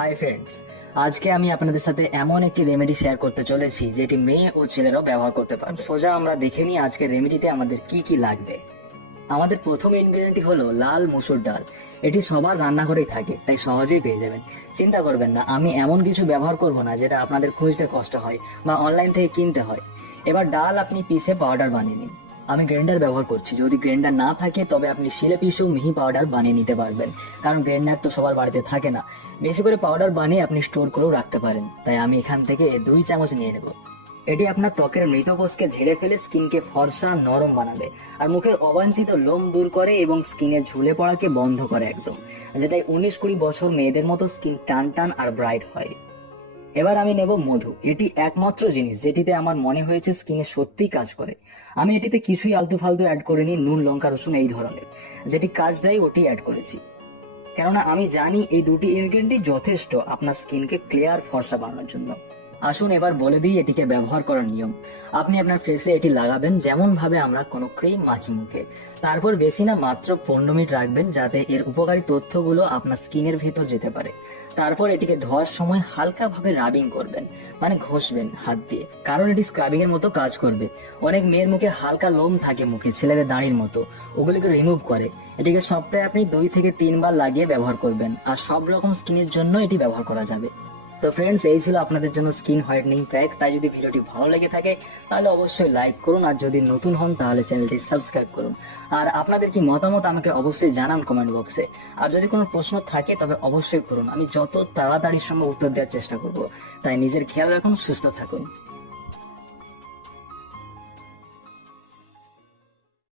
hi friends আজকে আমি আপনাদের সাথে এমন একটি রেমেডি শেয়ার করতে চলেছি যেটি মেয়ে ও ছেলেরাও ব্যবহার করতে পারে সোজা আমরা দেখে নিই আজকে রেমেডিতে আমাদের কি কি লাগবে আমাদের প্রথম ইনগ্রেডিয়েন্টটি হলো লাল মুসুর ডাল এটি সবার রান্নাঘরেই থাকে তাই সহজেই পেয়ে যাবেন চিন্তা করবেন না আমি এমন কিছু ব্যবহার করব না যেটা আপনাদের খুঁজতে কষ্ট হয় বা অনলাইন থেকে কিনতে হয় এবার ডাল আপনি পিসে পাউডার বানিয়ে নিন আমি গ্রাইন্ডার ব্যবহার করছি যদি গ্রাইন্ডার না থাকে তবে আপনি শিলে পিসেও মিহি পাউডার বানিয়ে নিতে পারবেন কারণ গ্রাইন্ডার তো সবার বাড়িতে থাকে না বেশি করে পাউডার বানিয়ে আপনি স্টোর করেও রাখতে পারেন তাই আমি এখান থেকে দুই চামচ নিয়ে নেব এটি আপনার ত্বকের মৃত কোষকে ঝেড়ে ফেলে স্কিনকে ফর্সা নরম বানাবে আর মুখের অবাঞ্ছিত লোম দূর করে এবং স্কিনে ঝুলে পড়াকে বন্ধ করে একদম যেটাই উনিশ কুড়ি বছর মেয়েদের মতো স্কিন টান টান আর ব্রাইট হয় এবার আমি নেব মধু এটি একমাত্র জিনিস যেটিতে আমার মনে হয়েছে স্কিনে সত্যি কাজ করে আমি এটিতে কিছুই আলতু ফালতু অ্যাড করিনি নুন লঙ্কা রসুন এই ধরনের যেটি কাজ দেয় ওটি অ্যাড করেছি কেননা আমি জানি এই দুটি ইনগ্রেডিয়েন্টই যথেষ্ট আপনার স্কিনকে ক্লিয়ার ফর্সা বানানোর জন্য আসুন এবার বলে দিই এটিকে ব্যবহার করার নিয়ম আপনি আপনার ফেসে এটি লাগাবেন যেমন ভাবে আমরা কোনো ক্রিম মাখি মুখে তারপর বেশি না মাত্র পনেরো মিনিট রাখবেন যাতে এর উপকারী তথ্যগুলো আপনার স্কিনের ভেতর যেতে পারে তারপর এটিকে ধোয়ার সময় হালকাভাবে রাবিং করবেন মানে ঘষবেন হাত দিয়ে কারণ এটি স্ক্রাবিং এর মতো কাজ করবে অনেক মেয়ের মুখে হালকা লোম থাকে মুখে ছেলেদের দাঁড়ির মতো ওগুলিকে রিমুভ করে এটিকে সপ্তাহে আপনি দুই থেকে তিনবার লাগিয়ে ব্যবহার করবেন আর সব রকম স্কিনের জন্য এটি ব্যবহার করা যাবে তো ফ্রেন্ডস এই ছিল আপনাদের জন্য স্কিন হোয়াইটনিং প্যাক তাই যদি ভিডিওটি ভালো লেগে থাকে তাহলে অবশ্যই লাইক করুন আর যদি নতুন হন তাহলে চ্যানেলটি সাবস্ক্রাইব করুন আর আপনাদের কি মতামত আমাকে অবশ্যই জানান কমেন্ট বক্সে আর যদি কোনো প্রশ্ন থাকে তবে অবশ্যই করুন আমি যত তাড়াতাড়ি সম্ভব উত্তর দেওয়ার চেষ্টা করব তাই নিজের খেয়াল রাখুন সুস্থ থাকুন